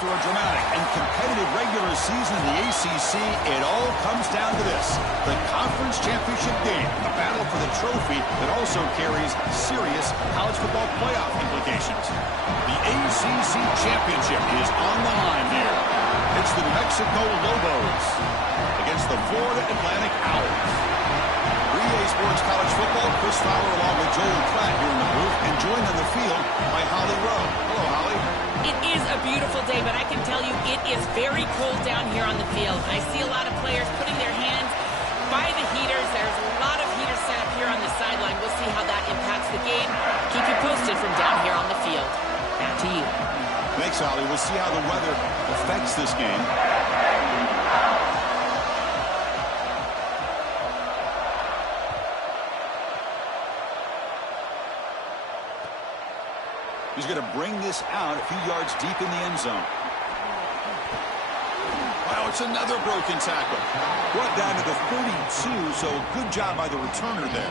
After a dramatic and competitive regular season in the ACC, it all comes down to this: the conference championship game, a battle for the trophy that also carries serious college football playoff implications. The ACC championship is on the line here. It's the New Mexico Lobos against the Florida Atlantic Owls. EA Sports College Football, Chris Fowler along with Joel Pratt here in the booth, and joined on the field by Holly Rowe. Hello, Holly. It is a beautiful day, but I can tell you it is very cold down here on the field. I see a lot of players putting their hands by the heaters. There's a lot of heaters set up here on the sideline. We'll see how that impacts the game. Keep you posted from down here on the field. Back to you. Thanks, Holly. We'll see how the weather affects this game. He's going to bring this out a few yards deep in the end zone. Wow, it's another broken tackle. Brought down to the 32, so good job by the returner there.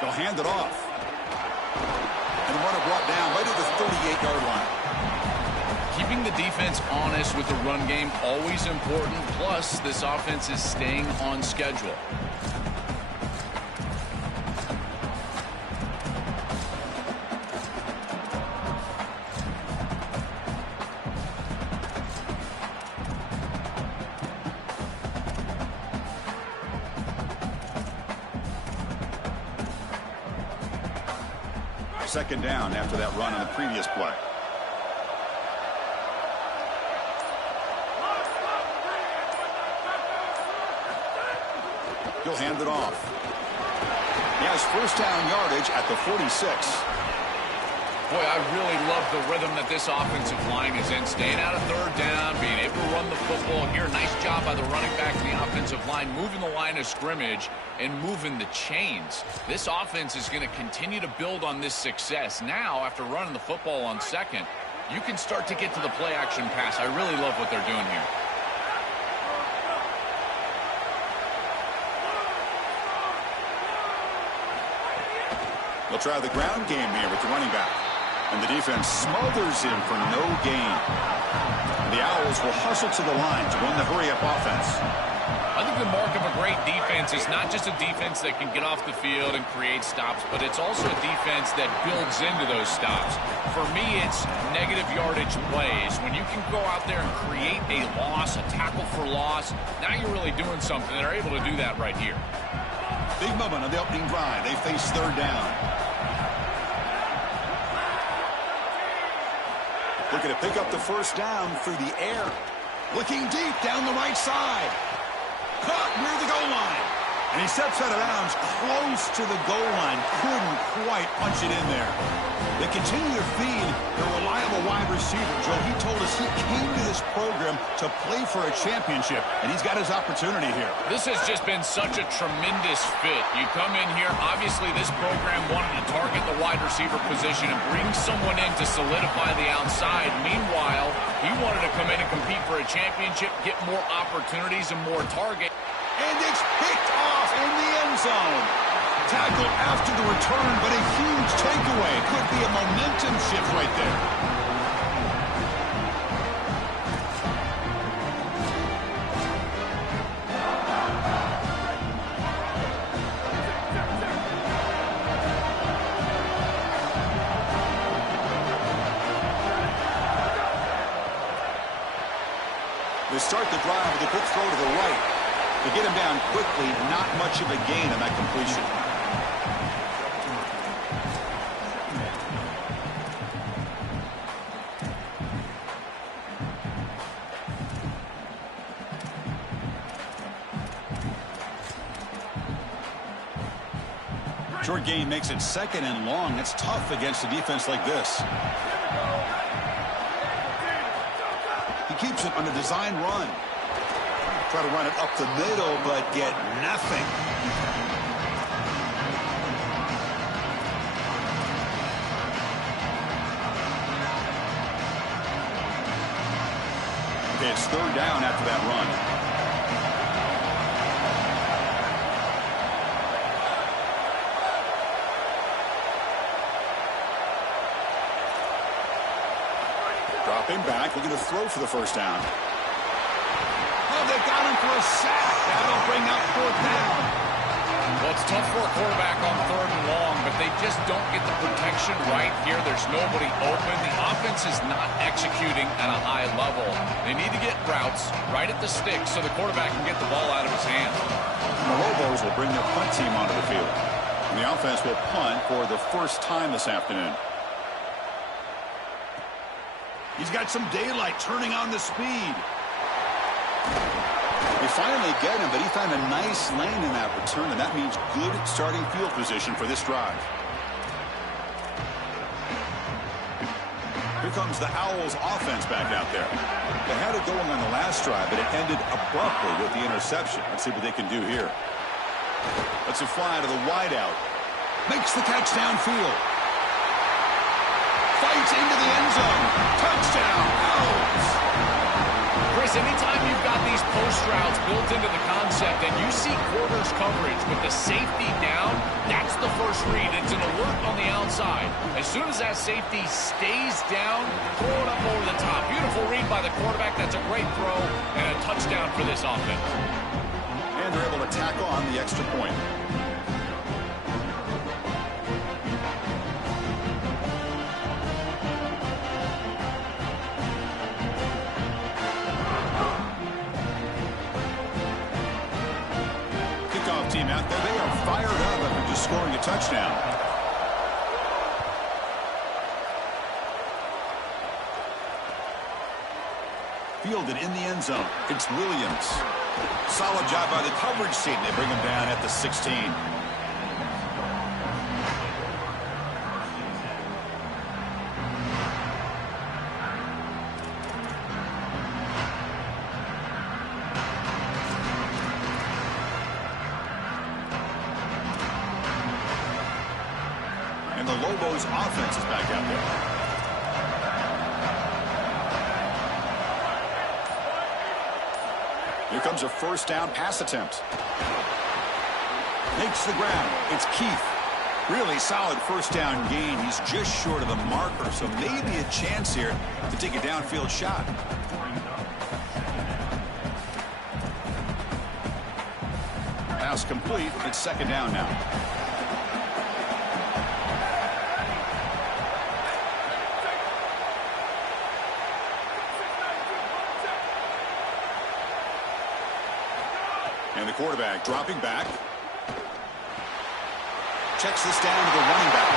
They'll hand it off. And the runner brought down right at the 38-yard line. Keeping the defense honest with the run game, always important. Plus, this offense is staying on schedule. Second down after that run on the previous play. He'll hand it off. He has first down yardage at the 46. Boy, I really love the rhythm that this offensive line is in. Staying out of third down, being able to run the football here. Nice job by the running back and the offensive line, moving the line of scrimmage and moving the chains. This offense is going to continue to build on this success. Now, after running the football on second, you can start to get to the play-action pass. I really love what they're doing here. They'll try the ground game here with the running back. And the defense smothers him for no gain. And the Owls will hustle to the line to run the hurry-up offense. I think the mark of a great defense is not just a defense that can get off the field and create stops, but it's also a defense that builds into those stops. For me, it's negative yardage plays. When you can go out there and create a loss, a tackle for loss, now you're really doing something. They're able to do that right here. Big moment on the opening drive. They face third down. Looking to pick up the first down through the air. Looking deep down the right side. Caught near the goal line. And he steps out of bounds close to the goal line. Couldn't quite punch it in there. They continue to feed their reliable wide receiver. Joe, he told us he came to this program to play for a championship, and he's got his opportunity here. This has just been such a tremendous fit. You come in here, obviously this program wanted to target the wide receiver position and bring someone in to solidify the outside. Meanwhile, he wanted to come in and compete for a championship, get more opportunities and more targets. And it's picked off in the end zone. Tackle after the return, but a huge takeaway. Could be a momentum shift right there. They start the drive with a quick throw to the right. They get him down quickly, not much of a gain on that completion. Short gain makes it second and long. That's tough against a defense like this. He keeps it on a design run. Try to run it up the middle, but get nothing. It's third down after that run. Dropping back, looking to throw for the first down. Oh, they got him for a sack. That'll bring up fourth down. Well, it's tough for a quarterback on third and long, but they just don't get the protection right here. There's nobody open. The offense is not executing at a high level. They need to get routes right at the stick so the quarterback can get the ball out of his hands. And the Lobos will bring their punt team onto the field. And the offense will punt for the first time this afternoon. He's got some daylight turning on the speed. They finally get him, but he found a nice lane in that return, and that means good starting field position for this drive. Here comes the Owls offense back out there. They had it going on the last drive, but it ended abruptly with the interception. Let's see what they can do here. Let's it fly to the wideout. Makes the catch downfield. Fights into the end zone. Touchdown, Owls. Chris, anytime you've got these post routes built into the concept and you see quarters coverage with the safety down, that's the first read. It's an alert on the outside. As soon as that safety stays down, throw it up over the top. Beautiful read by the quarterback. That's a great throw and a touchdown for this offense. And they're able to tack on the extra point. Team out there, they are fired up after just scoring a touchdown. Fielded in the end zone. It's Williams. Solid job by the coverage team. They bring him down at the 16. And the Lobos offense is back out there. Here comes a first down pass attempt. Makes the grab. It's Keith. Really solid first down gain. He's just short of the marker, so maybe a chance here to take a downfield shot. Pass complete. It's second down now. And the quarterback dropping back. Checks this down to the running back.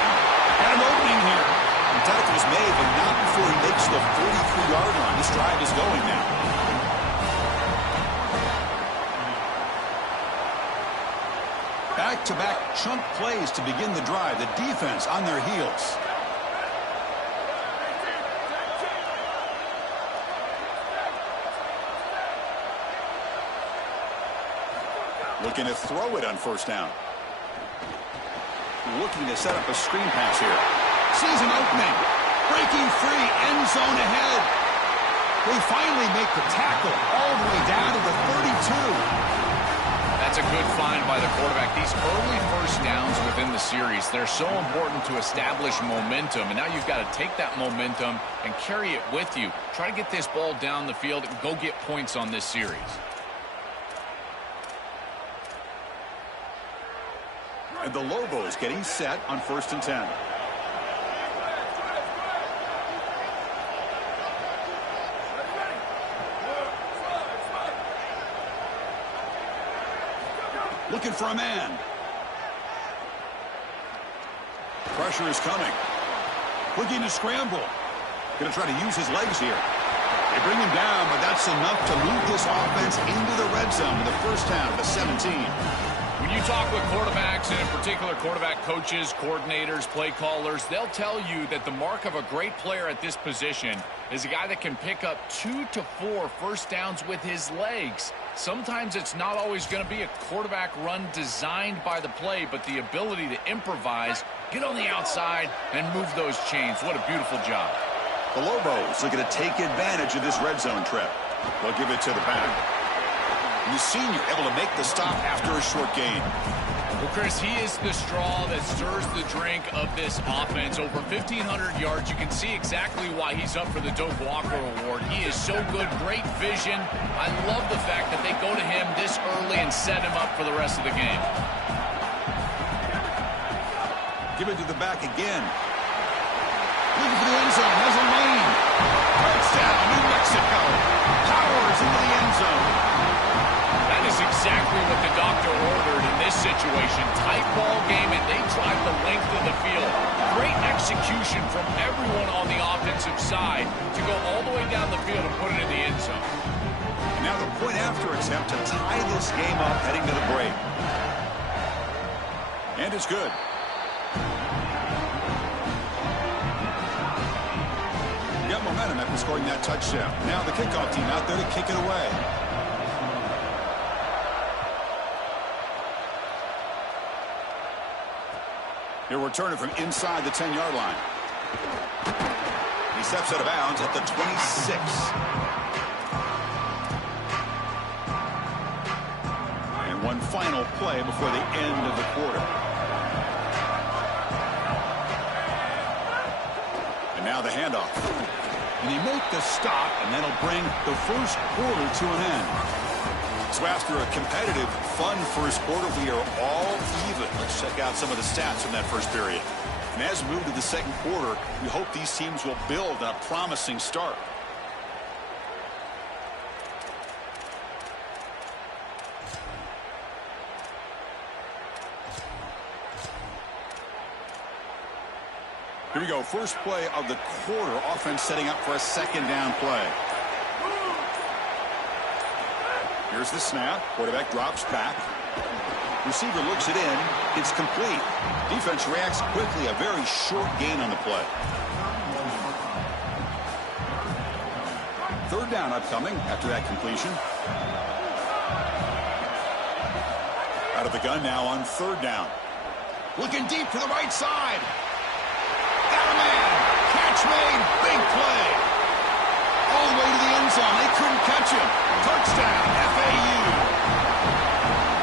Got an opening here. The tackle is made, but not before he makes the 43-yard line. This drive is going now. Back-to-back chunk plays to begin the drive. The defense on their heels. Looking to throw it on first down. Looking to set up a screen pass here. Sees an opening. Breaking free. End zone ahead. They finally make the tackle all the way down to the 32. That's a good find by the quarterback. These early first downs within the series, they're so important to establish momentum. And now you've got to take that momentum and carry it with you. Try to get this ball down the field and go get points on this series. And the Lobos getting set on 1st and 10. Looking for a man. Pressure is coming. Looking to scramble. Going to try to use his legs here. They bring him down, but that's enough to move this offense into the red zone with the first down of the 17. When you talk with quarterbacks, and in particular quarterback coaches, coordinators, play callers, they'll tell you that the mark of a great player at this position is a guy that can pick up 2 to 4 first downs with his legs. Sometimes it's not always going to be a quarterback run designed by the play, but the ability to improvise, get on the outside, and move those chains. What a beautiful job. The Lobos looking to take advantage of this red zone trip. They'll give it to the back. And the senior able to make the stop after a short gain. Well, Chris, he is the straw that stirs the drink of this offense. Over 1,500 yards. You can see exactly why he's up for the Doak Walker Award. He is so good, great vision. I love the fact that they go to him this early and set him up for the rest of the game. Give it to the back again. Looking for the end zone. Has a lane. Touchdown, New Mexico. Powers into the end zone. That is exactly what the doctor ordered in this situation. Tight ball game, and they drive the length of the field. Great execution from everyone on the offensive side to go all the way down the field and put it in the end zone. And now the point after attempt to tie this game up heading to the break. And it's good. Got momentum after scoring that touchdown. Now the kickoff team out there to kick it away. He'll return it from inside the 10-yard line. He steps out of bounds at the 26. And one final play before the end of the quarter. And now the handoff. And they make the stop, and that'll bring the first quarter to an end. So after a competitive, fun first quarter, we are all even. Let's check out some of the stats from that first period. And as we move to the second quarter, we hope these teams will build on a promising start. Here we go. First play of the quarter. Offense setting up for a second down play. Here's the snap. Quarterback drops back. Receiver looks it in. It's complete. Defense reacts quickly. A very short gain on the play. Third down upcoming after that completion. Out of the gun now on third down. Looking deep to the right side. Got a man. Catch made. Big play. All the way to the end zone. They couldn't catch him. Touchdown, FAU.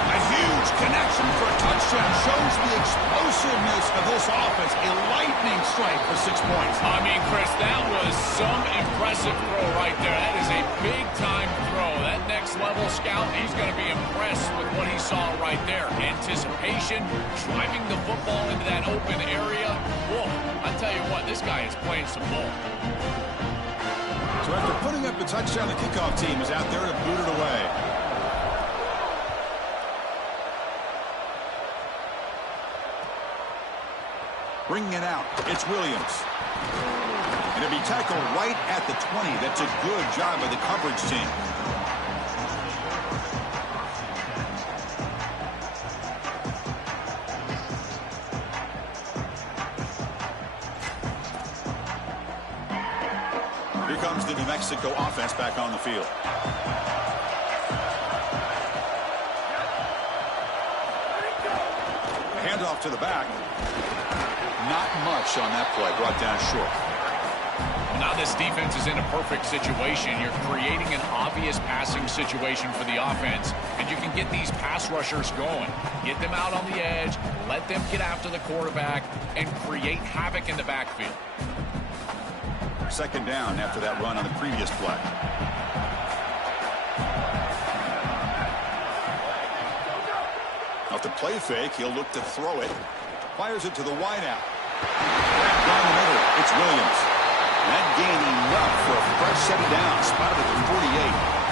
A huge connection for a touchdown. Shows the explosiveness of this offense. A lightning strike for 6 points. I mean, Chris, that was some impressive throw right there. That is a big-time throw. That next-level scout, he's going to be impressed with what he saw right there. Anticipation, driving the football into that open area. Whoa, I tell you what, this guy is playing some ball. So after putting up the touchdown, the kickoff team is out there to boot it away. Bringing it out, it's Williams. And it'll be tackled right at the 20. That's a good job by the coverage team. Here comes the New Mexico offense back on the field. A handoff to the back. Not much on that play, brought down short. Well, now this defense is in a perfect situation. You're creating an obvious passing situation for the offense, and you can get these pass rushers going. Get them out on the edge, let them get after the quarterback, and create havoc in the backfield. Second down after that run on the previous play. Off the play fake, he'll look to throw it. Fires it to the wideout. Down the middle, it's Williams. And that gain enough for a fresh set of downs. Spotted at the 48.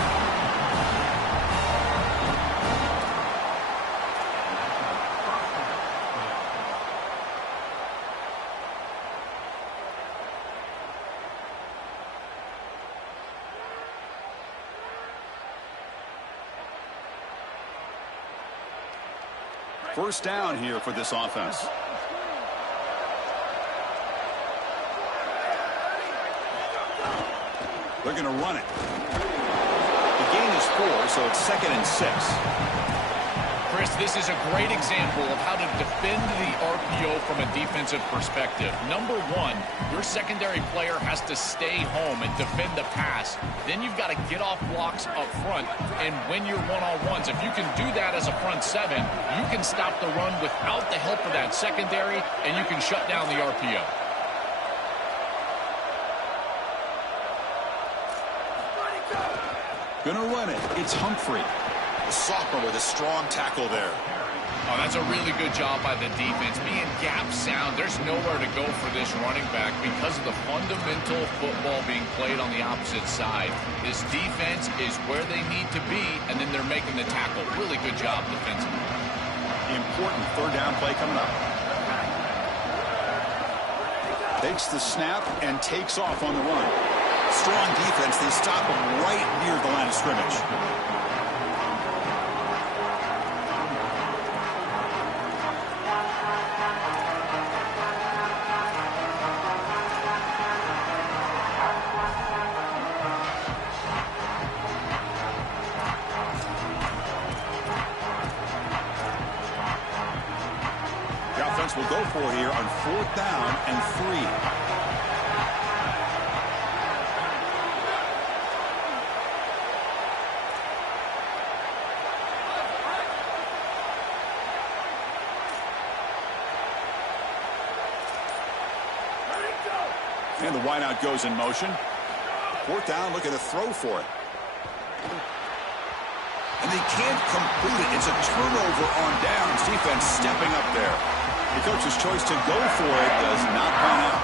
First down here for this offense. They're going to run it. The gain is 4, so it's 2nd and 6. Chris, this is a great example of how to defend the RPO from a defensive perspective. Number one, your secondary player has to stay home and defend the pass. Then you've got to get off blocks up front and win your one-on-ones. If you can do that as a front seven, you can stop the run without the help of that secondary, and you can shut down the RPO. Gonna run it. It's Humphrey. The sophomore with a strong tackle there. Oh, that's a really good job by the defense. Being gap sound, there's nowhere to go for this running back because of the fundamental football being played on the opposite side. This defense is where they need to be, and then they're making the tackle. Really good job defensively. Important 3rd down play coming up. Takes the snap and takes off on the run. Strong defense. They stop him right near the line of scrimmage. The offense will go for here on 4th down and 3. And the wideout goes in motion. 4th down, looking to throw for it. And they can't complete it. It's a turnover on downs. Defense stepping up there. The coach's choice to go for it does not pan out.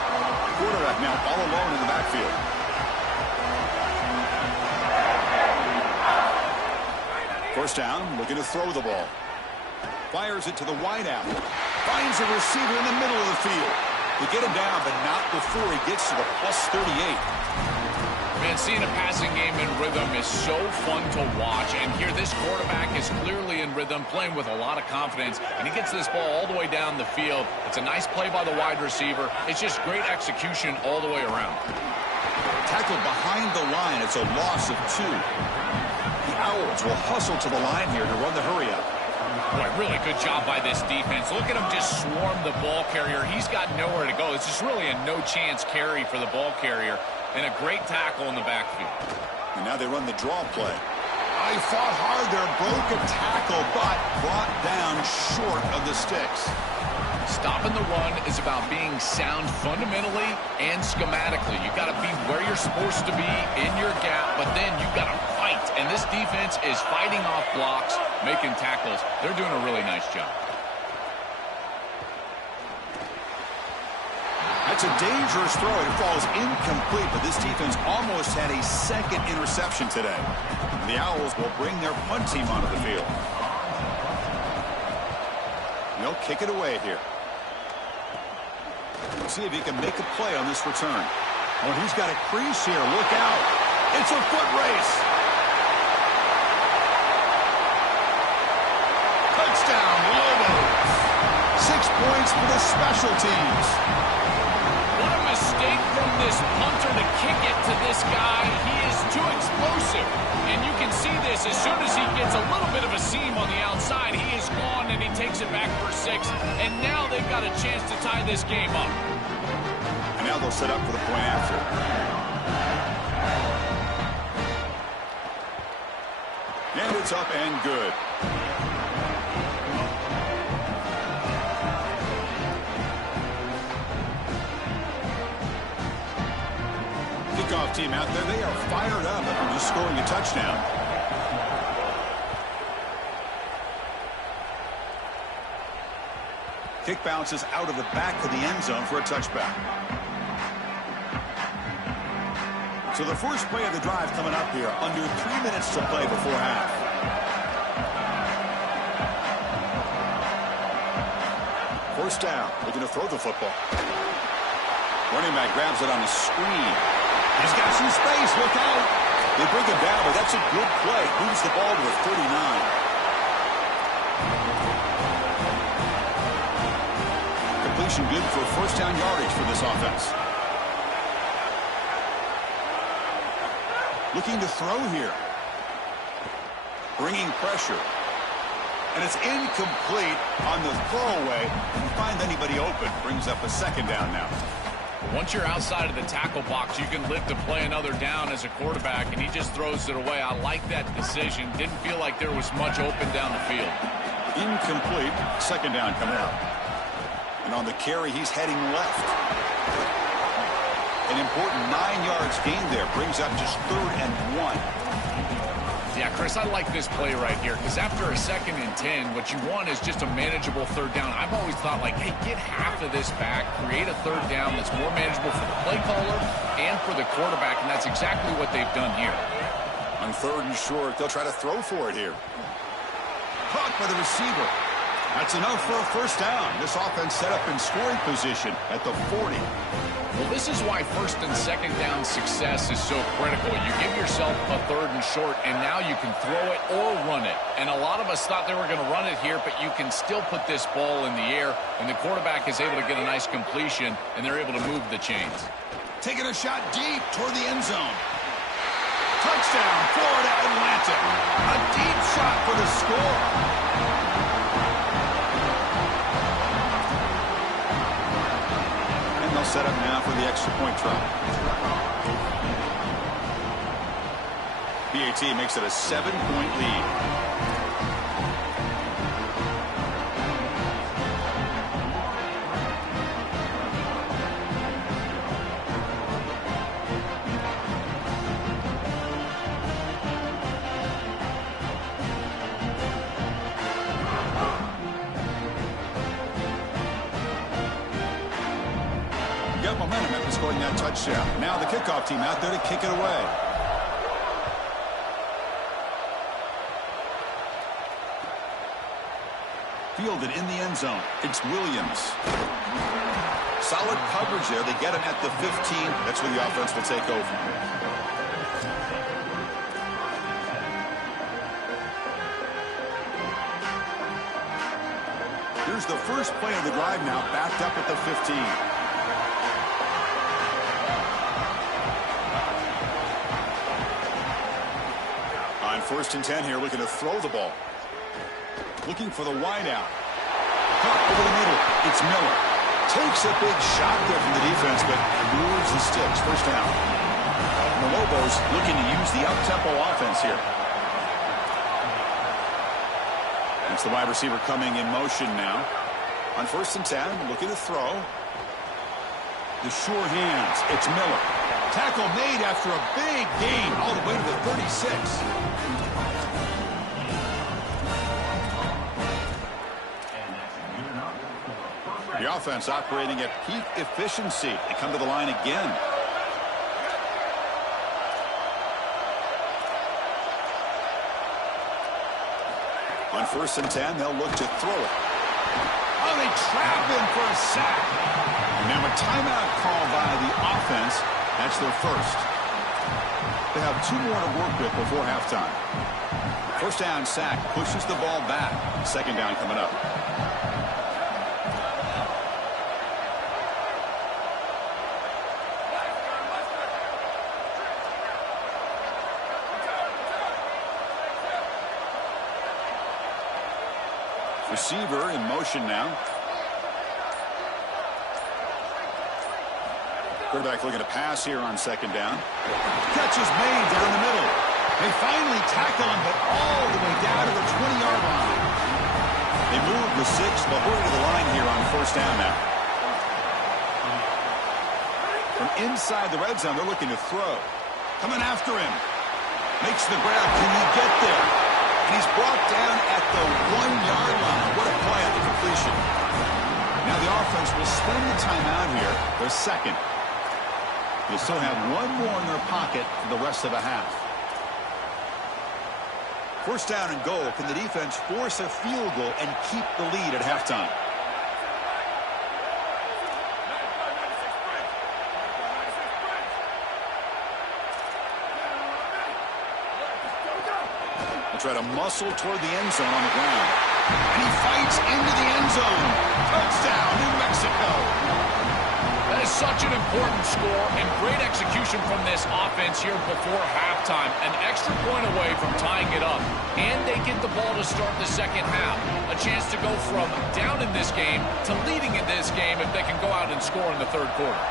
Quarterback now all alone in the backfield. First down, looking to throw the ball. Fires it to the wideout. Finds a receiver in the middle of the field. They get him down, but not before he gets to the +38. Man, seeing a passing game in rhythm is so fun to watch. And here, this quarterback is clearly in rhythm, playing with a lot of confidence. And he gets this ball all the way down the field. It's a nice play by the wide receiver. It's just great execution all the way around. Tackled behind the line. It's a loss of 2. The Owls will hustle to the line here to run the hurry-up. Boy, really good job by this defense. Look at him just swarm the ball carrier. He's got nowhere to go. It's just really a no-chance carry for the ball carrier, and a great tackle in the backfield. And now they run the draw play. I fought hard there, broke a tackle, but brought down short of the sticks. Stopping the run is about being sound fundamentally and schematically. You've got to be where you're supposed to be in your gap, but then you've got to fight. And this defense is fighting off blocks, making tackles. They're doing a really nice job. That's a dangerous throw. It falls incomplete, but this defense almost had a 2nd interception today. The Owls will bring their punt team onto the field. They'll kick it away here. See if he can make a play on this return. Oh, he's got a crease here. Look out. It's a foot race. Touchdown, Lobos. 6 points for the special teams. What a mistake from this punter to kick it to this guy. He is too explosive. And you can see this as soon as he gets a little bit of a seam on the outside, he is gone and he takes it back for 6. And now they've got a chance to tie this game up. And now they'll set up for the point after. And it's up and good. Kickoff team out there, they are fired up after just scoring a touchdown. Kick bounces out of the back of the end zone for a touchback. So the first play of the drive coming up here, under 3 minutes to play before half. First down, looking to throw the football. Running back grabs it on the screen. He's got some space, look out. They bring him down, but that's a good play. Moves the ball to the 39. completion good for first down yardage for this offense. Looking to throw here. Bringing pressure. And it's incomplete on the throwaway. Didn't find anybody open. Brings up a second down now. Once you're outside of the tackle box, you can live to play another down as a quarterback, and he just throws it away. I like that decision. Didn't feel like there was much open down the field. Incomplete. Second down coming up. And on the carry, he's heading left. An important 9 yards gain there. Brings up just 3rd and 1. Yeah, Chris, I like this play right here because after a 2nd and 10, what you want is just a manageable 3rd down. I've always thought, like, hey, get half of this back, create a 3rd down that's more manageable for the play caller and for the quarterback, and that's exactly what they've done here. On 3rd and short, they'll try to throw for it here. Caught by the receiver. That's enough for a first down. This offense set up in scoring position at the 40. Well, this is why 1st and 2nd down success is so critical. You give yourself a 3rd and short, and now you can throw it or run it. And a lot of us thought they were going to run it here, but you can still put this ball in the air, and the quarterback is able to get a nice completion, and they're able to move the chains. Taking a shot deep toward the end zone. Touchdown, Florida Atlantic. A deep shot for the score. And they'll set up now for the extra point try. PAT makes it a 7-point lead. Got momentum after scoring that touchdown. Now the kickoff team out there to kick it away. Fielded in the end zone. It's Williams. Solid coverage there. They get him at the 15. That's where the offense will take over. Here's the first play of the drive now, backed up at the 15. On 1st and 10 here, looking to throw the ball. Looking for the wide out. Caught over the middle. It's Miller. Takes a big shot there from the defense, but moves the sticks. First down. The Lobos looking to use the up-tempo offense here. It's the wide receiver coming in motion now. On 1st and 10, looking to throw. The sure hands. It's Miller. Tackle made after a big gain all the way to the 36. The offense operating at peak efficiency. They come to the line again. On 1st and 10, they'll look to throw it. Oh, they trap him for a sack. And now a timeout call by the offense. That's their first. They have 2 more to work with before halftime. First down sack pushes the ball back. Second down coming up. Receiver in motion now. Quarterback looking to pass here on 2nd down. Catch is made down the middle. They finally tackle him, but all the way down to the 20-yard line. They move the 6, but hurry to the line here on 1st down now. From inside the red zone, they're looking to throw. Coming after him. Makes the grab. Can he get there? And he's brought down at the 1-yard line. What a play at the completion. Now the offense will spend the timeout here. Their second. They still have 1 more in their pocket for the rest of the half. First down and goal. Can the defense force a field goal and keep the lead at halftime? Try to muscle toward the end zone on the ground. And he fights into the end zone. Touchdown, New Mexico. That is such an important score and great execution from this offense here before halftime. An extra point away from tying it up. And they get the ball to start the second half. A chance to go from down in this game to leading in this game if they can go out and score in the third quarter.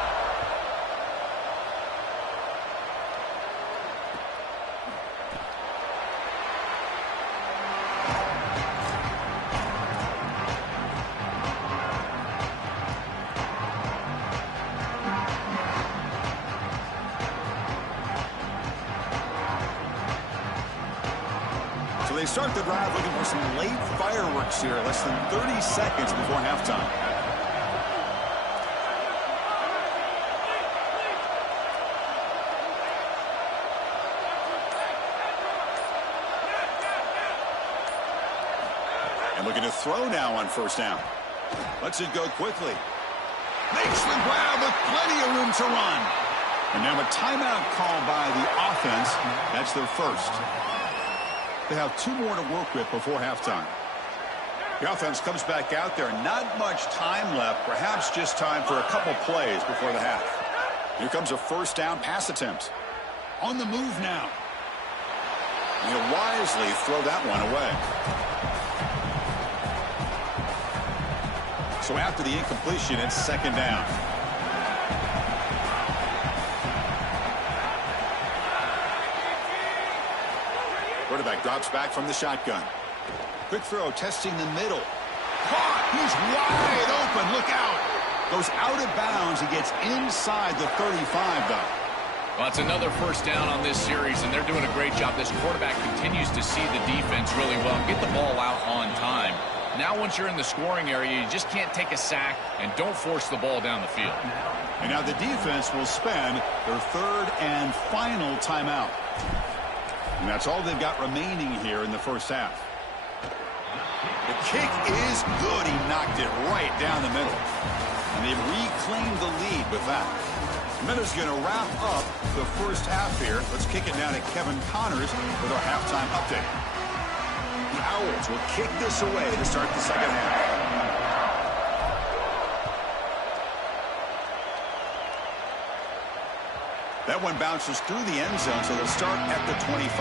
They start the drive looking for some late fireworks here, less than 30 seconds before halftime. And looking to throw now on first down. Lets it go quickly. Makes the grab with plenty of room to run. And now a timeout call by the offense. That's their first. They have 2 more to work with before halftime. The offense comes back out there. Not much time left. Perhaps just time for a couple plays before the half. Here comes a first down pass attempt. On the move now. And he'll wisely throw that one away. So after the incompletion, it's second down. Quarterback drops back from the shotgun. Quick throw, testing the middle. Caught! He's wide open. Look out. Goes out of bounds. He gets inside the 35, though. Well, it's another first down on this series, and they're doing a great job. This quarterback continues to see the defense really well and get the ball out on time. Now, once you're in the scoring area, you just can't take a sack and don't force the ball down the field. And now the defense will spend their third and final timeout. And that's all they've got remaining here in the first half. The kick is good. He knocked it right down the middle. And they've reclaimed the lead with that. Minutes going to wrap up the first half here. Let's kick it down to Kevin Connors with our halftime update. The Owls will kick this away to start the second half. That one bounces through the end zone, so they'll start at the 25.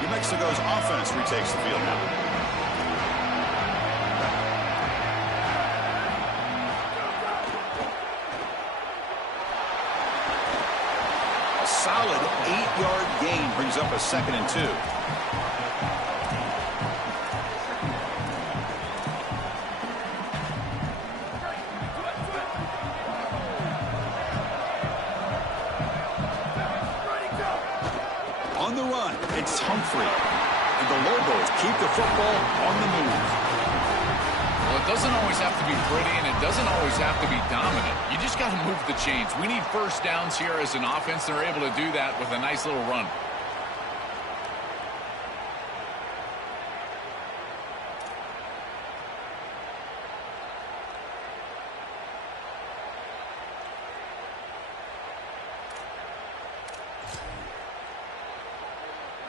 New Mexico's offense retakes the field now. Solid 8-yard gain brings up a 2nd and 2. On the run, it's Humphrey. And the Lobos keep the football on the move. Well, it doesn't always have to be pretty, and it doesn't always have to be dominant. You just got to move the chains. We need first downs here as an offense. They're able to do that with a nice little run.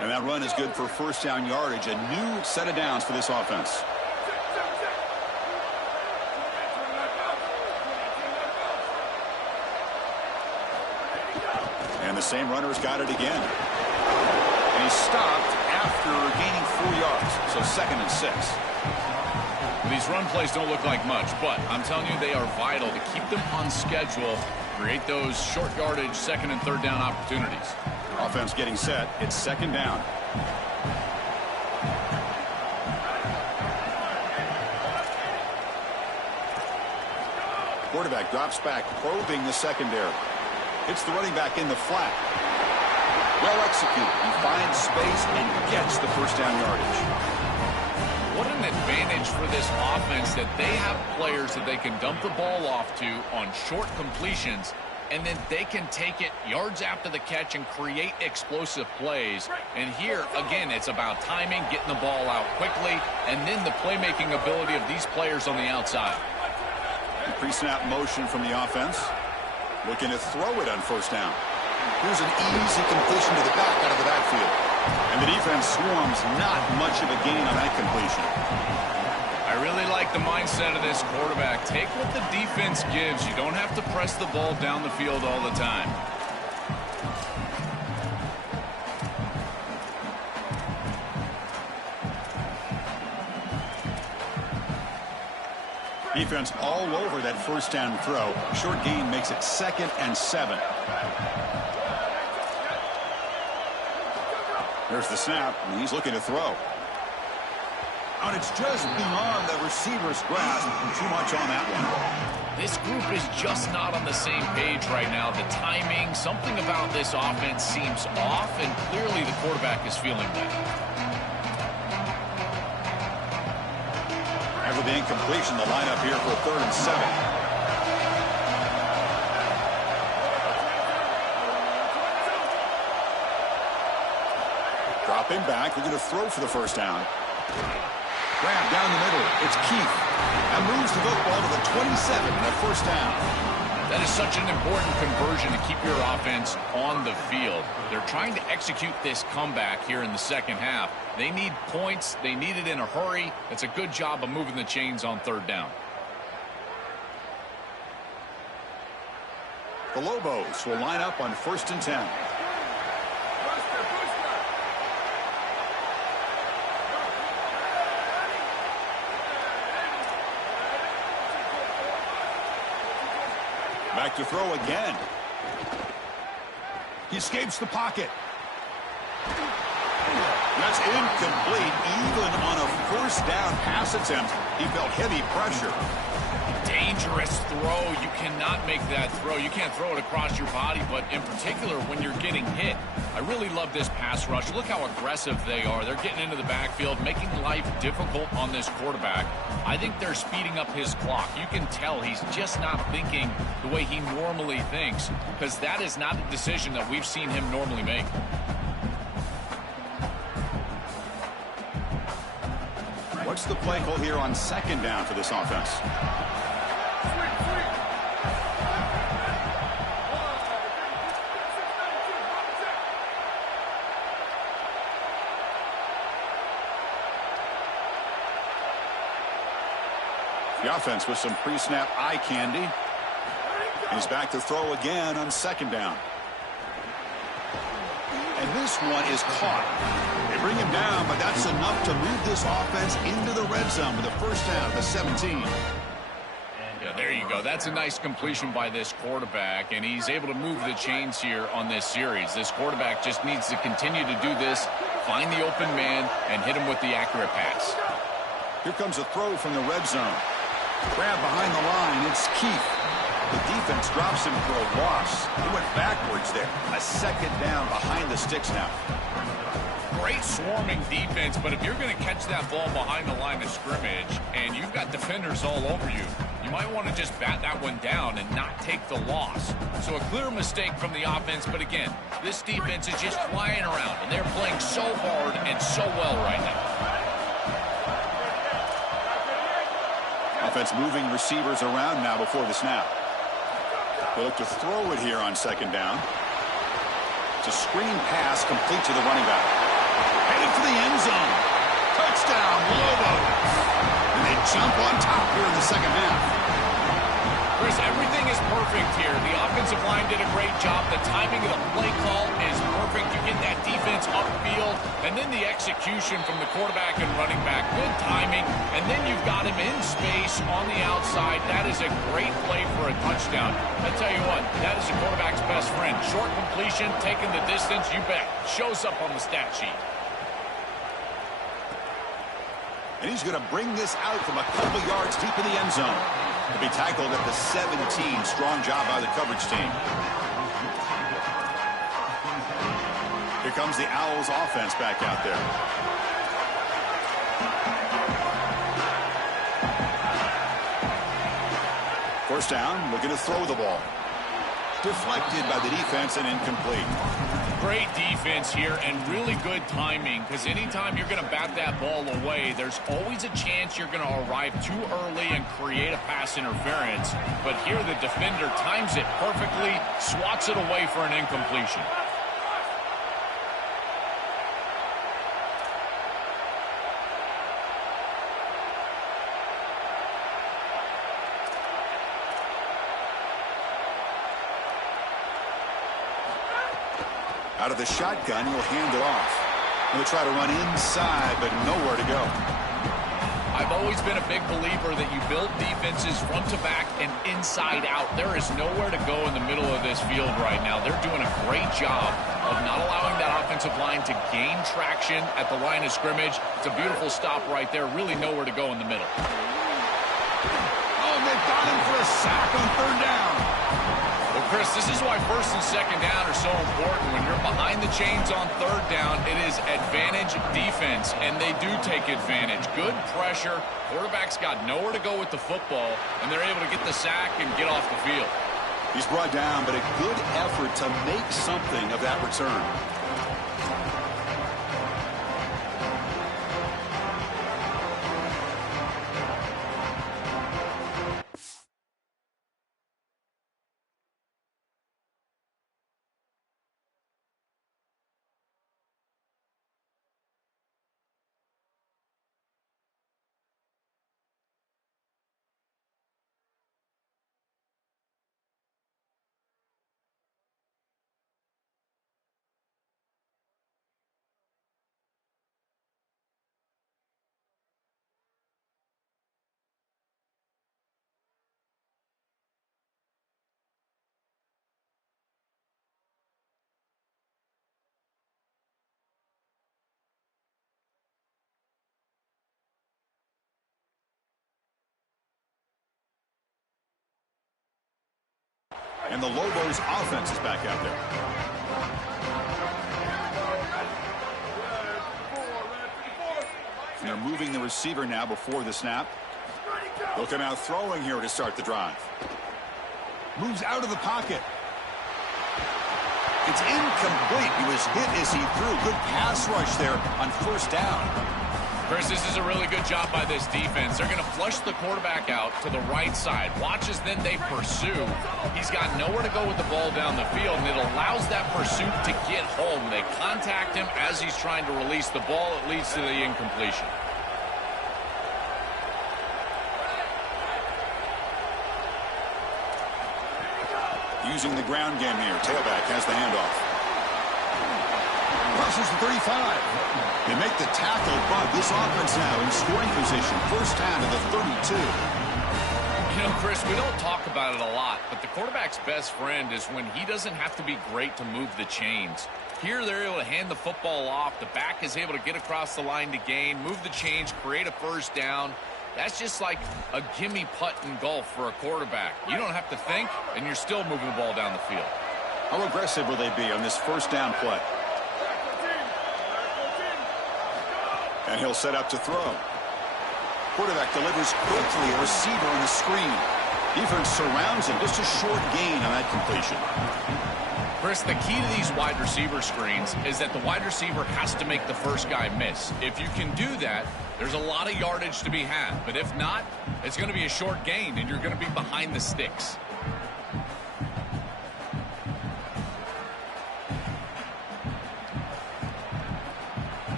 And that run is good for first down yardage. A new set of downs for this offense. And the same runner's got it again. And he's stopped after gaining 4 yards. So 2nd and 6. These run plays don't look like much, but I'm telling you they are vital to keep them on schedule, create those short yardage 2nd and 3rd down opportunities. Offense getting set. It's 2nd down. Quarterback drops back, probing the secondary. Hits the running back in the flat. Well executed. He finds space and gets the first down yardage. What an advantage for this offense that they have players that they can dump the ball off to on short completions and then they can take it yards after the catch and create explosive plays. And here, again, it's about timing, getting the ball out quickly, and then the playmaking ability of these players on the outside. Pre-snap motion from the offense. Looking to throw it on first down. Here's an easy completion to the back out of the backfield. And the defense swarms, not much of a gain on that completion. I really like the mindset of this quarterback. Take what the defense gives. You don't have to press the ball down the field all the time. Defense all over that first down throw. Short gain makes it 2nd and 7. There's the snap, and he's looking to throw. And it's just beyond the receiver's grasp. Too much on that one. This group is just not on the same page right now. The timing, something about this offense seems off, and clearly the quarterback is feeling that. After the incompletion, the lineup here for 3rd and 7. Dropping back, looking to throw for the first down. Grab down the middle. It's Keith. And moves the football to the 27 and a first down. That is such an important conversion to keep your offense on the field. They're trying to execute this comeback here in the second half. They need points. They need it in a hurry. It's a good job of moving the chains on 3rd down. The Lobos will line up on 1st and 10. Back to throw again. He escapes the pocket. That's incomplete. Even on a first down pass attempt, he felt heavy pressure. Dangerous throw. You cannot make that throw. You can't throw it across your body, but in particular when you're getting hit. I really love this pass rush. Look how aggressive they are. They're getting into the backfield, making life difficult on this quarterback. I think they're speeding up his clock. You can tell he's just not thinking the way he normally thinks, because that is not a decision that we've seen him normally make. What's the play call here on 2nd down for this offense? The offense with some pre-snap eye candy. He's back to throw again on 2nd down. And this one is caught. They bring him down, but that's enough to move this offense into the red zone with a first down at the 17. Yeah, there you go. That's a nice completion by this quarterback, and he's able to move the chains here on this series. This quarterback just needs to continue to do this, find the open man, and hit him with the accurate pass. Here comes a throw from the red zone. Grab behind the line. It's Keith. The defense drops him for a loss. He went backwards there. A 2nd down behind the sticks now. Great swarming defense, but if you're going to catch that ball behind the line of scrimmage and you've got defenders all over you, you might want to just bat that one down and not take the loss. So a clear mistake from the offense, but again, this defense is just flying around, and they're playing so hard and so well right now. Offense moving receivers around now before the snap. They look to throw it here on 2nd down. It's a screen pass complete to the running back. Headed for the end zone. Touchdown, Lobos. And they jump on top here in the second half. Chris, everything is perfect here. The offensive line did a great job. The timing of the play call is perfect. You get that defense upfield, and then the execution from the quarterback and running back. Good timing, and then you've got him in space on the outside. That is a great play for a touchdown. I tell you what, that is a quarterback's best friend. Short completion, taking the distance, you bet. Shows up on the stat sheet. And he's going to bring this out from a couple yards deep in the end zone. To be tackled at the 17. Strong job by the coverage team. Here comes the Owls offense back out there. First down, looking to throw the ball. Deflected by the defense and incomplete. Great defense here and really good timing, because anytime you're going to bat that ball away, there's always a chance you're going to arrive too early and create a pass interference. But here the defender times it perfectly, swats it away for an incompletion. Out of the shotgun, he'll hand it off. He'll try to run inside, but nowhere to go. I've always been a big believer that you build defenses front to back and inside out. There is nowhere to go in the middle of this field right now. They're doing a great job of not allowing that offensive line to gain traction at the line of scrimmage. It's a beautiful stop right there. Really nowhere to go in the middle. Oh, they've got him for a sack on third down. Well, Chris, this is why first and second down are so important. When you're behind the chains on third down, it is advantage defense, and they do take advantage. Good pressure. Quarterback's got nowhere to go with the football, and they're able to get the sack and get off the field. He's brought down, but a good effort to make something of that return. And the Lobos offense is back out there. And they're moving the receiver now before the snap. They'll come out throwing here to start the drive. Moves out of the pocket. It's incomplete. He was hit as he threw. Good pass rush there on first down. Chris, this is a really good job by this defense. They're going to flush the quarterback out to the right side. Watch as then they pursue. He's got nowhere to go with the ball down the field, and it allows that pursuit to get home. They contact him as he's trying to release the ball. It leads to the incompletion. Using the ground game here. Tailback has the handoff. Crosses the 35. They make the tackle, but this offense now in scoring position. First down to the 32. You know, Chris, we don't talk about it a lot, but the quarterback's best friend is when he doesn't have to be great to move the chains. Here, they're able to hand the football off. The back is able to get across the line to gain, move the chains, create a first down. That's just like a gimme putt in golf for a quarterback. You don't have to think, and you're still moving the ball down the field. How aggressive will they be on this first down play? And he'll set up to throw. Quarterback delivers quickly, a receiver on the screen. Defense surrounds him. Just a short gain on that completion. Chris, the key to these wide receiver screens is that the wide receiver has to make the first guy miss. If you can do that, there's a lot of yardage to be had. But if not, it's going to be a short gain, and you're going to be behind the sticks.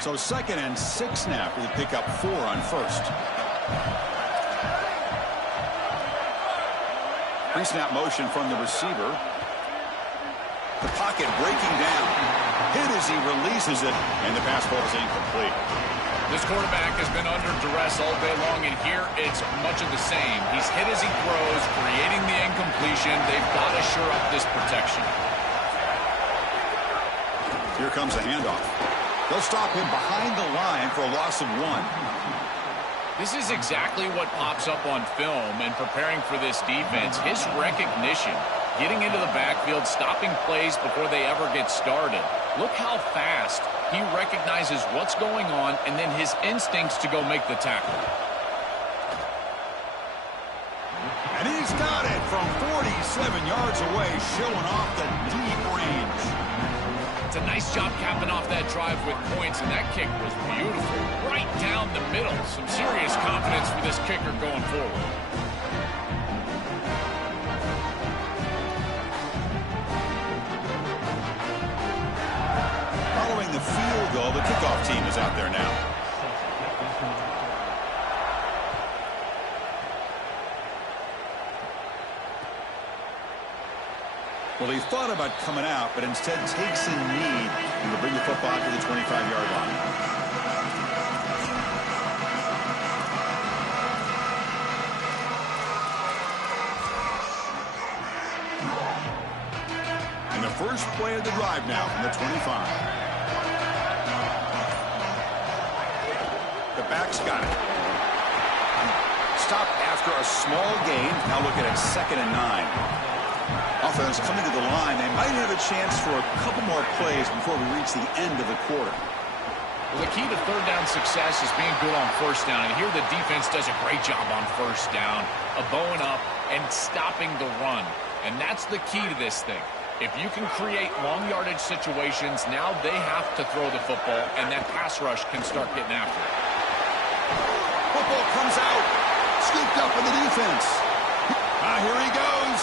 So 2nd and 6 snap with a pick up 4 on first. Pre-snap motion from the receiver. The pocket breaking down. Hit as he releases it, and the pass ball is incomplete. This quarterback has been under duress all day long, and here it's much of the same. He's hit as he throws, creating the incompletion. They've got to shore up this protection. Here comes the handoff. They'll stop him behind the line for a loss of 1. This is exactly what pops up on film and preparing for this defense. His recognition, getting into the backfield, stopping plays before they ever get started. Look how fast he recognizes what's going on and then his instincts to go make the tackle. And he's got it from 47 yards away, showing off the deep range. It's a nice job capping off that drive with points, and that kick was beautiful. Right down the middle. Some serious confidence for this kicker going forward. Following the field goal, the kickoff team is out there now. Well, he thought about coming out, but instead takes a knee and will bring the football to the 25-yard line. And the first play of the drive now from the 25. The back's got it. Stopped after a small gain. Now looking at 2nd and 9. Offense coming to the line. They might have a chance for a couple more plays before we reach the end of the quarter. Well, the key to third down success is being good on first down. And here the defense does a great job on first down, of bowing up and stopping the run. And that's the key to this thing. If you can create long yardage situations, now they have to throw the football, and that pass rush can start getting after it. Football comes out. Scooped up in the defense. Here he goes.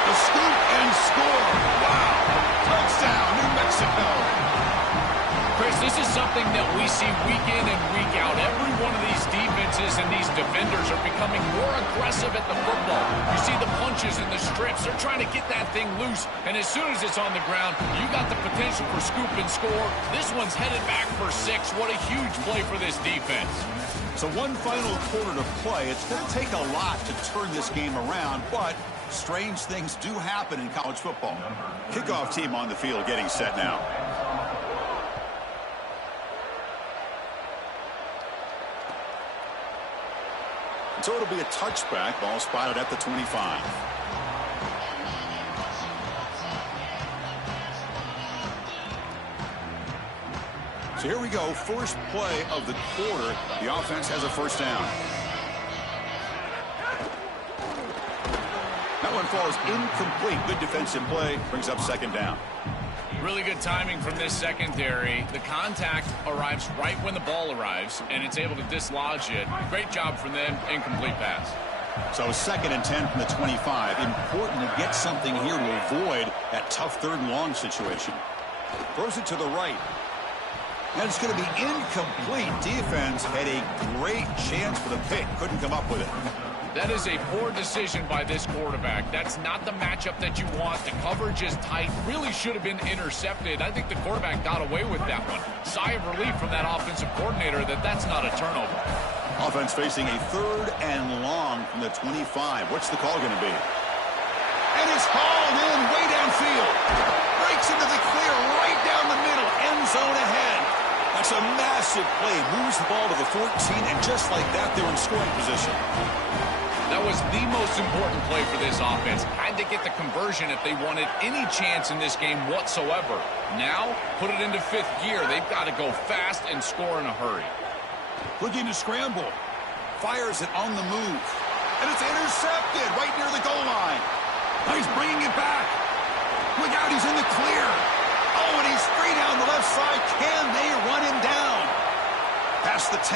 The scoop and score. Wow. Touchdown, New Mexico. Chris, this is something that we see week in and week out. Every one of these defenses and these defenders are becoming more aggressive at the football. You see the punches and the strips. They're trying to get that thing loose. And as soon as it's on the ground, you got the potential for scoop and score. This one's headed back for 6. What a huge play for this defense. So one final quarter to play. It's going to take a lot to turn this game around, but strange things do happen in college football. Kickoff team on the field getting set now. So it'll be a touchback. Ball spotted at the 25. So here we go. First play of the quarter. The offense has a first down. That one falls incomplete. Good defensive play. Brings up 2nd down. Really good timing from this secondary. The contact arrives right when the ball arrives, and it's able to dislodge it. Great job from them. Incomplete pass. So 2nd and 10 from the 25. Important to get something here to avoid that tough 3rd and long situation. Throws it to the right. And it's going to be incomplete. Defense had a great chance for the pick. Couldn't come up with it. That is a poor decision by this quarterback. That's not the matchup that you want. The coverage is tight. Really should have been intercepted. I think the quarterback got away with that one. Sigh of relief from that offensive coordinator that that's not a turnover. Offense facing a 3rd and long from the 25. What's the call going to be? And it's hauled in way downfield. Breaks into the clear right down the middle. End zone ahead. That's a massive play. Moves the ball to the 14, and just like that, they're in scoring position. That was the most important play for this offense. Had to get the conversion if they wanted any chance in this game whatsoever. Now, put it into 5th gear. They've got to go fast and score in a hurry. Looking to scramble. Fires it on the move. And it's intercepted right near the goal line. Now he's bringing it back. Look out, he's in the clear. Oh, and he's free down the left side. Can they run him down? Past the 10.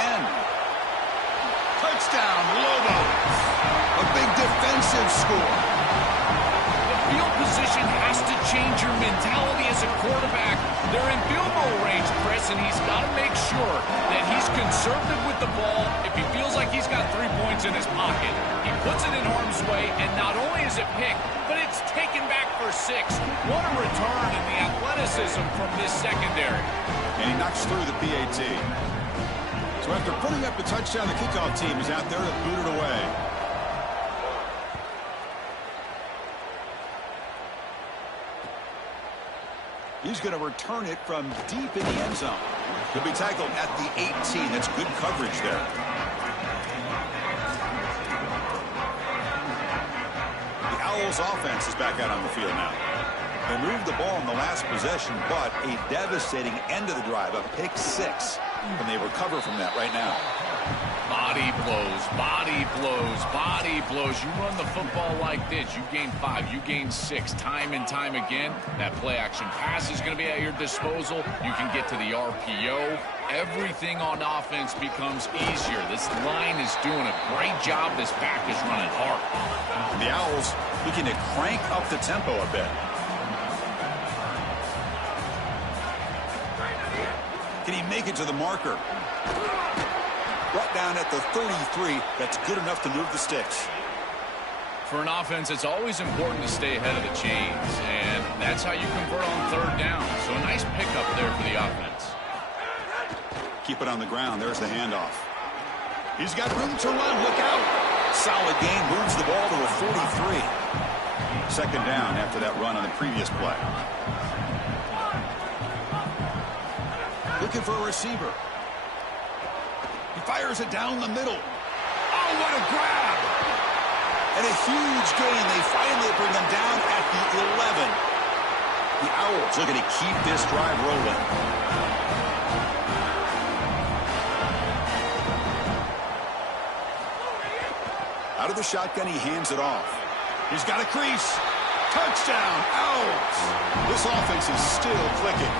Touchdown, Lobos. A big defensive score. The field position has to change your mentality as a quarterback. They're in field goal range, Chris, and he's got to make sure that he's conservative with the ball if he feels like he's got 3 points in his pocket. He puts it in harm's way, and not only is it picked, but it's taken back for 6. What a return in the athleticism from this secondary. And he knocks through the PAT. So after putting up the touchdown, the kickoff team is out there to boot it away. He's going to return it from deep in the end zone. He'll be tackled at the 18. That's good coverage there. The Owls offense is back out on the field now. They moved the ball in the last possession, but a devastating end of the drive, a pick 6. And they recover from that right now. Body blows, body blows, body blows. You run the football like this, you gain 5, you gain 6, time and time again. That play action pass is going to be at your disposal. You can get to the RPO. Everything on offense becomes easier. This line is doing a great job. This back is running hard. The Owls looking to crank up the tempo a bit. Can he make it to the marker? Brought down at the 33. That's good enough to move the sticks. For an offense, it's always important to stay ahead of the chains, and that's how you convert on third down. So a nice pickup there for the offense. Keep it on the ground. There's the handoff. He's got room to run. Look out. Solid gain. Moves the ball to a 43. Second down after that run on the previous play. Looking for a receiver. He fires it down the middle. Oh, what a grab. And a huge gain. They finally bring him down at the 11. The Owls looking to keep this drive rolling. Out of the shotgun, he hands it off. He's got a crease. Touchdown, Owls. This offense is still clicking.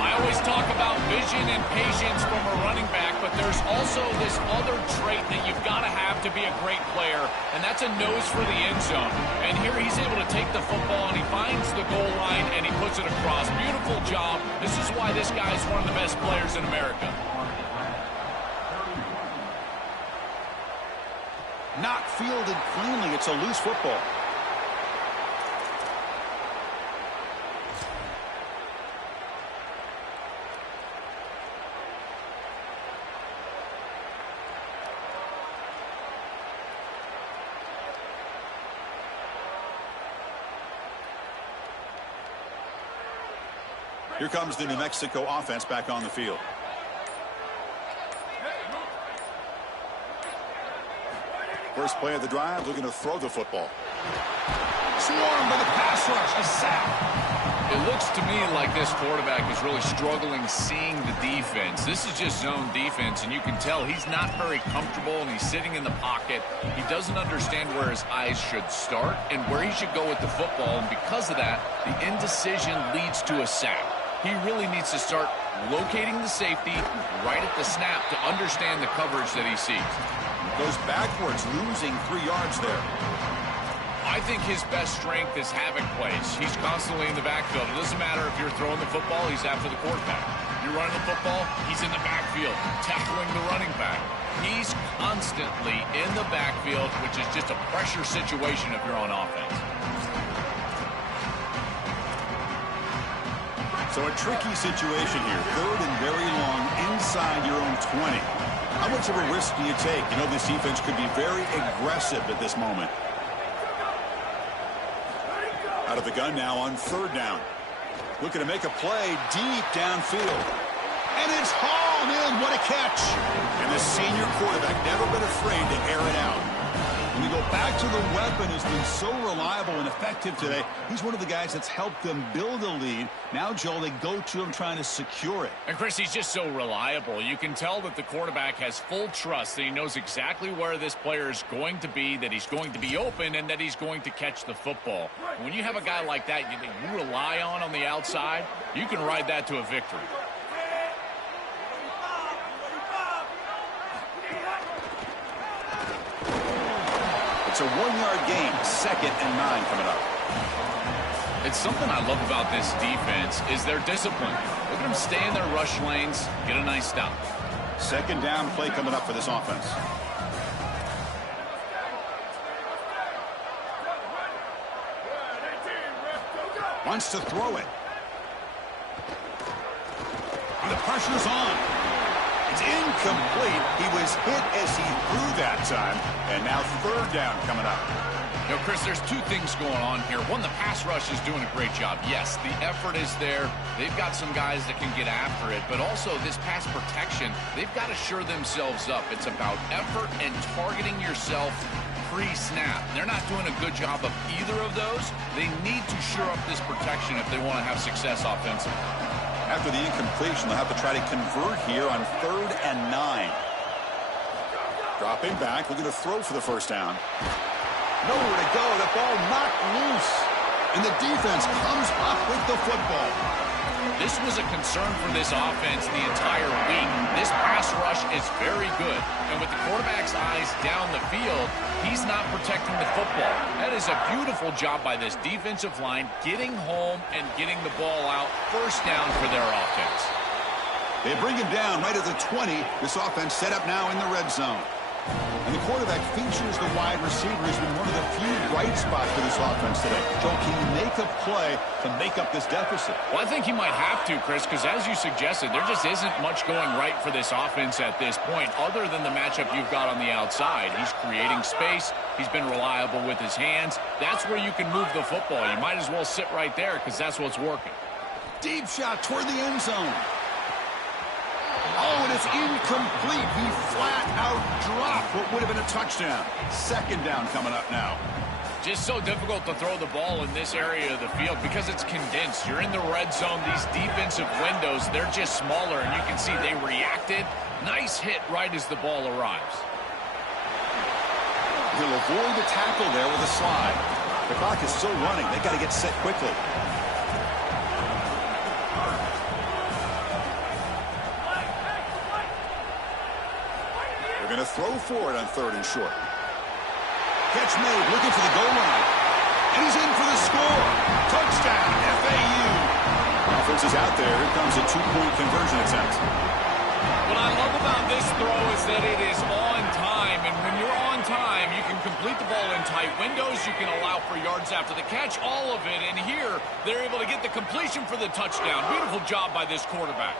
I always talk about vision and patience from a running back, but there's also this other trait that you've got to have to be a great player, and that's a nose for the end zone. And here he's able to take the football, and he finds the goal line, and he puts it across. Beautiful job. This is why this guy is one of the best players in America. Not fielded cleanly. It's a loose football. Here comes the New Mexico offense back on the field. First play of the drive, looking to throw the football. Swarmed by the pass rush, a sack. It looks to me like this quarterback is really struggling seeing the defense. This is just zone defense, and you can tell he's not very comfortable, and he's sitting in the pocket. He doesn't understand where his eyes should start and where he should go with the football, and because of that, the indecision leads to a sack. He really needs to start locating the safety right at the snap to understand the coverage that he sees. Goes backwards, losing 3 yards there. I think his best strength is havoc plays. He's constantly in the backfield. It doesn't matter if you're throwing the football, he's after the quarterback. You're running the football, he's in the backfield, tackling the running back. He's constantly in the backfield, which is just a pressure situation if you're on offense. So a tricky situation here. Third and very long inside your own 20. How much of a risk do you take? You know this defense could be very aggressive at this moment. Out of the gun now on third down. Looking to make a play deep downfield. And it's hauled in. What a catch. And the senior quarterback never been afraid to air it out. When we go back to the weapon, has been so reliable and effective today. He's one of the guys that's helped them build a lead. Now, Joel, they go to him trying to secure it. And, Chris, he's just so reliable. You can tell that the quarterback has full trust that he knows exactly where this player is going to be, that he's going to be open, and that he's going to catch the football. When you have a guy like that you rely on the outside, you can ride that to a victory. It's a 1-yard gain, 2nd and 9 coming up. It's something I love about this defense is their discipline. Look at them stay in their rush lanes, get a nice stop. Second down play coming up for this offense. Wants to throw it. And the pressure's on. It's incomplete. He was hit as he threw that time. And now third down coming up. You know, Chris, there's 2 things going on here. One, the pass rush is doing a great job. Yes, the effort is there. They've got some guys that can get after it. But also this pass protection, they've got to shore themselves up. It's about effort and targeting yourself pre-snap. They're not doing a good job of either of those. They need to shore up this protection if they want to have success offensively. After the incompletion, they'll have to try to convert here on 3rd and 9. Dropping back, looking to throw for the first down. Nowhere to go. The ball knocked loose. And the defense comes up with the football. This was a concern for this offense the entire week. This pass rush is very good. And with the quarterback's eyes down the field, he's not protecting the football. That is a beautiful job by this defensive line, getting home and getting the ball out. First down for their offense. They bring him down right at the 20. This offense set up now in the red zone. And the quarterback features the wide receiver has been one of the few bright spots for this offense today. Joe, can you make a play to make up this deficit? Well, I think he might have to, Chris, because as you suggested, there just isn't much going right for this offense at this point, other than the matchup you've got on the outside. He's creating space. He's been reliable with his hands. That's where you can move the football. You might as well sit right there because that's what's working. Deep shot toward the end zone. Oh, and it's incomplete. He flat out dropped what would have been a touchdown. Second down coming up now. Just so difficult to throw the ball in this area of the field because it's condensed. You're in the red zone. These defensive windows, they're just smaller, and you can see they reacted. Nice hit right as the ball arrives. He'll avoid the tackle there with a slide. The clock is still running. They got to get set quickly. Going to throw for it on 3rd and short. Catch made, looking for the goal line. And he's in for the score. Touchdown, FAU. Offense is out there. Here comes a 2-point conversion attempt. What I love about this throw is that it is on time. And when you're on time, you can complete the ball in tight windows. You can allow for yards after the catch, all of it. And here, they're able to get the completion for the touchdown. Beautiful job by this quarterback.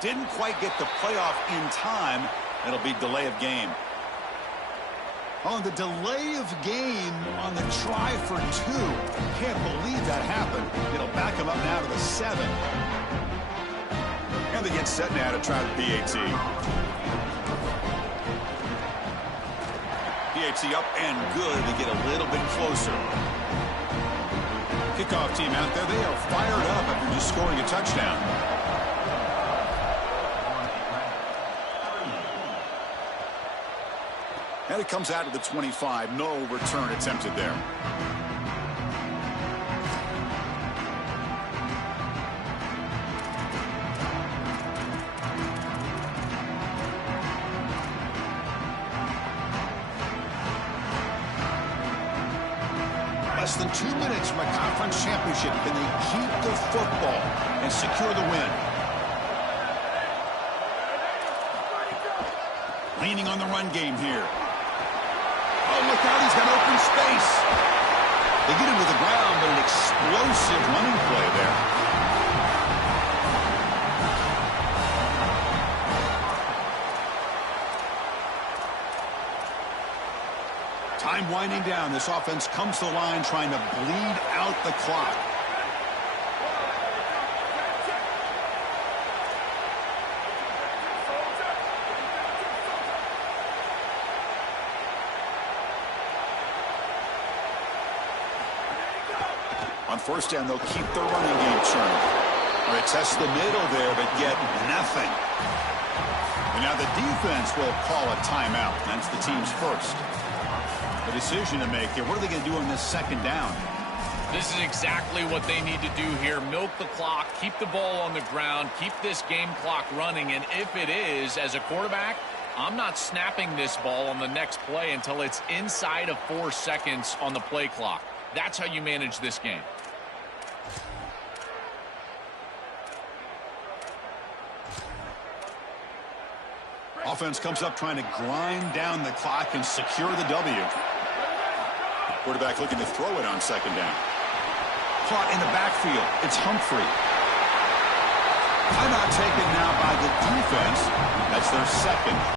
Didn't quite get the playoff in time. It'll be delay of game. On the delay of game on the try for 2. Can't believe that happened. It'll back him up now to the 7. And they get set now to try the PAT. PAT up and good to get a little bit closer. Kickoff team out there. They are fired up after just scoring a touchdown. And it comes out of the 25. No return attempted there. Less than 2 minutes from a conference championship. Can they keep the football and secure the win? Leaning on the run game here. Oh, look out, he's got open space. They get him to the ground, but an explosive running play there. Time winding down. This offense comes to the line trying to bleed out the clock. On first down, they'll keep their running game churning. They test the middle there, but get nothing. And now the defense will call a timeout. That's the team's first. The decision to make here. What are they going to do on this second down? This is exactly what they need to do here. Milk the clock, keep the ball on the ground, keep this game clock running. And if it is, as a quarterback, I'm not snapping this ball on the next play until it's inside of 4 seconds on the play clock. That's how you manage this game. Offense comes up trying to grind down the clock and secure the W. Quarterback looking to throw it on second down. Caught in the backfield. It's Humphrey. Timeout taken now by the defense. That's their second.